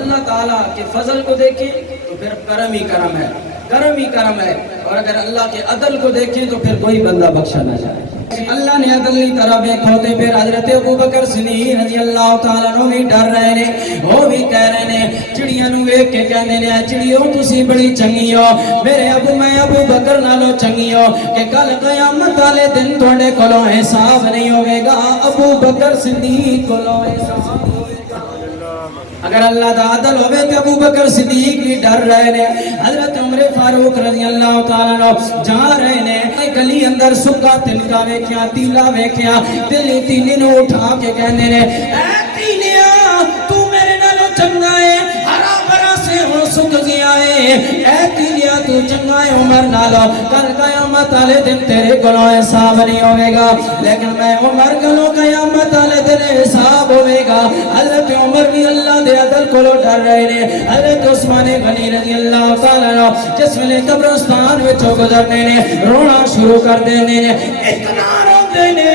اللہ تعالیٰ کے فضل کو دیکھیں تو پھر کرم ہی کرم ہے، کرم ہی کرم ہے، اور اگر اللہ کے عدل کو دیکھیں تو پھر کوئی بندہ بخشا نہ جائے۔ اللہ نے عدل کی طرف کھوتے پھر حضرت ابوبکر صدیق رضی اللہ تعالیٰ عنہ بھی ڈر رہے نے، وہ بھی کہہ رہے نے، چڑیاں نو ویکھ کے کہندے نے چڑیو تسی بڑی چنگی ہو، میرے میں ابوبکر نالوں چنگی ہو کہ کل قیامت والے دن تھوڑے کولوں حساب نہیں ہوے گا، ابوبکر صدیق کولوں حساب ہوے گا۔ اگر اللہ دا عدل ہوئے تو ابوبکر صدیق بھی ڈر رہے نے۔ حضرت عمر فاروق رضی اللہ تعالیٰ عنہ جا رہے نے، گلی اندر سکا تنکا ویکھیا، تیلا ویکھیا، تیلی نو اٹھا کے کہنے نے، اے تیلیا تو میرے نالوں چنگا ہے، ہرا بھرا سے ہن سک گیا ہے، اے تیلیا تو چنگا ہے عمر نالوں، کل قیامت والے دن تیرے کولوں حساب نہیں ہوے گا، لیکن میں عمر کولوں قیامت والے دن حساب ہوے گا۔ حضرت عمر بھی اللہ دے عدل کولوں ڈر رہے نے۔ حضرت عثمان غنی رضی اللہ تعالیٰ عنہ جس ویلے قبرستان وچوں گزرنے نے، رونا شروع کر دینے نے، اتنا روندے نے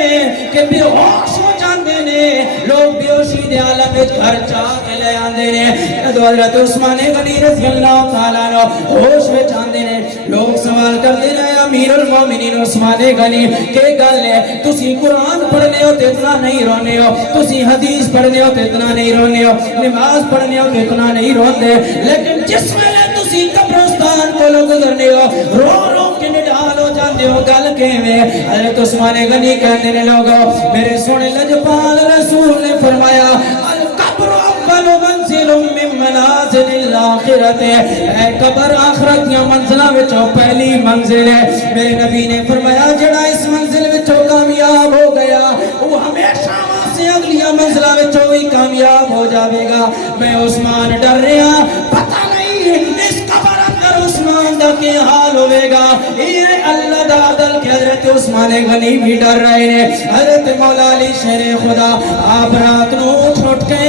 کہ بے ہوش ہو جاندے نے، لوگ بے ہوشی دے عالم وچ گھر چا کے لے آندے نے۔ جدوں حضرت عثمان غنی رضی اللہ تعالیٰ عنہ ہوش وچ آندے نے، لوگ سوال کردے نے، امیر المومنین عثمان غنی کہ گل ہے تسی قرآن پڑھنے ہو تے اتنا نہیں رونے ہو، تسی حدیث پڑھنے ہو تے اتنا نہیں رونے ہو، نماز پڑھنے ہو تے اتنا نہیں روندے، لیکن جس ویلے تسی قبرستان کولوں گزرنے ہو رو رو کے نڈال ہو جاندے ہو، گل کیویں؟ حضرت عثمان غنی کہندے نے، لوگو میرے سونے لجپال رسول نے فرمایا القبر اول منزل من منازل الاخرت، اے قبر آخرت یا منزلاں وچوں پہلی منزل ہے۔ میرے نبی نے فرمایا جڑا اس منزل وچوں کامیاب ہو گیا وہ ہمیشہ سے اگلیاں منزلہ وچوں ہی کامیاب ہو جاوے گا۔ میں عثمان ڈر رہا، پتہ نہیں اس قبر اندر عثمان دا کی حال ہوئے گا۔ یہ اللہ دا عدل کہ حضرت عثمان غنی بھی ڈر رہے ہیں۔ حضرت مولا علی شیر خدا آپ رات نو اٹھ کے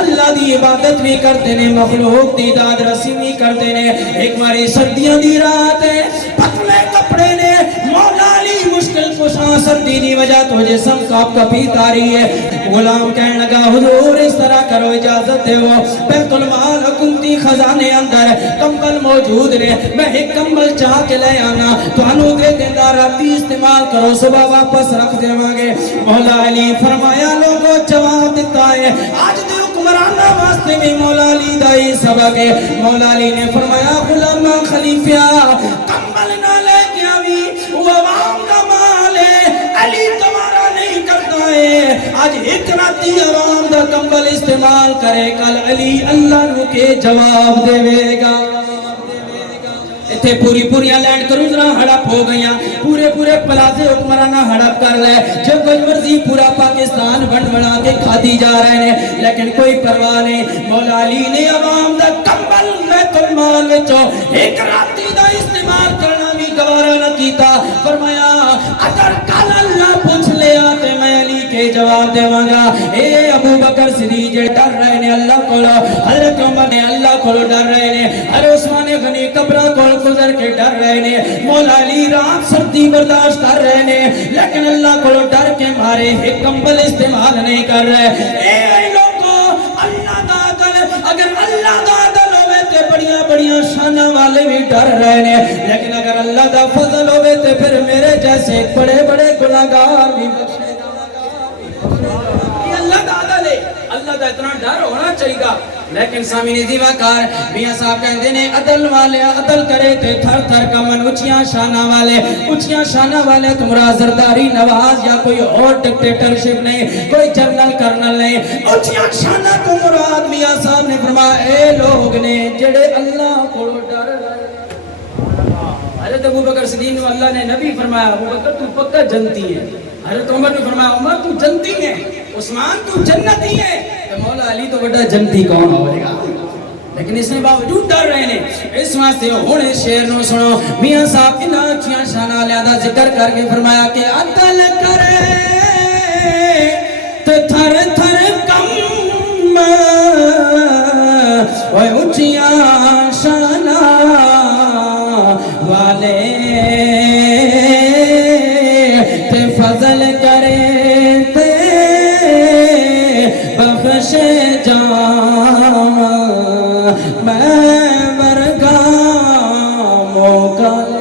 اللہ دی عبادت بھی کرتے ہیں، مخلوق دی داد رسی بھی کرتے ہیں۔ ایک باری سردیاں دی رات ہے، پتلے کپڑے نے، مولا علی مشکل کشاں سردی دی وجہ تو جسم کاپ کپیت آ رہی ہے۔ غلام کہنے لگا حضور اس طرح کرو، اجازت دے وہ بیت المال حکومتی خزانے اندر کمبل موجود نے، میں ایک کمبل چاہ کے لے آنا تو انو دے دینا، راتی استعمال کرو، صبح واپس رکھ دے مانگے۔ مولا علی فرمایا لوگوں جواب دیتا ہے آج دے حکمرانہ واسطے بھی مولا علی دائی سبق ہے۔ مولا علی نے فرمایا غلام خلیفہ کمبل نہ لے کے آوی، وہ عوام کا مال ہے، علی تمہارا نہیں کرتا ہے، آج ایک راتی عوام دا کمبل استعمال کرے، کل علی اللہ نو کے جواب دے گا۔ اتھے پوری لینڈ کروزراں ہڑپ ہو گئیاں، پورے پلازے حکمرانہ ہڑپ کر لے، جو کوئی مرضی پورا پاکستان بند بنا کے کھادی جا رہے ہیں، لیکن کوئی پرواہ نہیں۔ مولا علی نے عوام دا کمبل بیت المال وچوں ایک راتی دا استعمال کرنا بھی گوارا نہ کیتا۔ فرمایا اگر کل اللہ پوچھ لیا تے میں علی کے جواب دیواں گا۔ اے ابو بکر صدیق جڑے ڈر رہے نے اللہ کولو، حضرت عمر نے اللہ کولو ڈر رہے نے، حضرت عثمان غنی قبرہ کول گزر کے ڈر رہے نے، مولا علی رات سردی برداشت کر رہے نے، لیکن اللہ کو ڈر کے مارے ایک کمبل استعمال نہیں کر رہے۔ اے لوگو اللہ دا عدل، اگر اللہ دا عدل ہوئے تے بڑیاں شانہ والے بھی ڈر رہے نے، لیکن اگر اللہ دا فضل ہوئے تے پھر میرے جیسے بڑے گناہگار بھی بخشے گا۔ یہ اللہ دا عدل ہے، اللہ دا اتنا ڈر ہونا چاہیے گا۔ لیکن سامنے دیوہ کار میاں صاحب کہندے نے عدل والے عدل کرے تے تھر تھر کمن، اچھیاں شانہ والے تمہارا زرداری نواز یا کوئی اور ڈکٹیٹرشپ نہیں، کوئی جنرل کرنل نہیں، اچھیاں شانہ تو مراد میاں صاحب نے فرمایا اے لوگ نے جڑے اللہ کو ڈر رہے۔ حضرت ابو بکر صدیق نے اللہ نے نبی فرمایا ابو بکر تو پکا جنتی ہے، حضرت عمر نے فرمایا عمر تو جنتی ہے، عثمان تو جنتی ہے، تو مولا علی تو بڑا جنتی کون ہوئے گا؟ لیکن اس نے باوجود ڈر رہے نے۔ اس واسطے ہونے شعر نو سنو، میاں صاحب انہاں اچھیاں شانہ لیادہ ذکر کر کے فرمایا کہ عدل کرے تو تھر تھر کم اوے اچھیاں شانہ والے تے فضل کرے تے بخش جام میں برگا موقع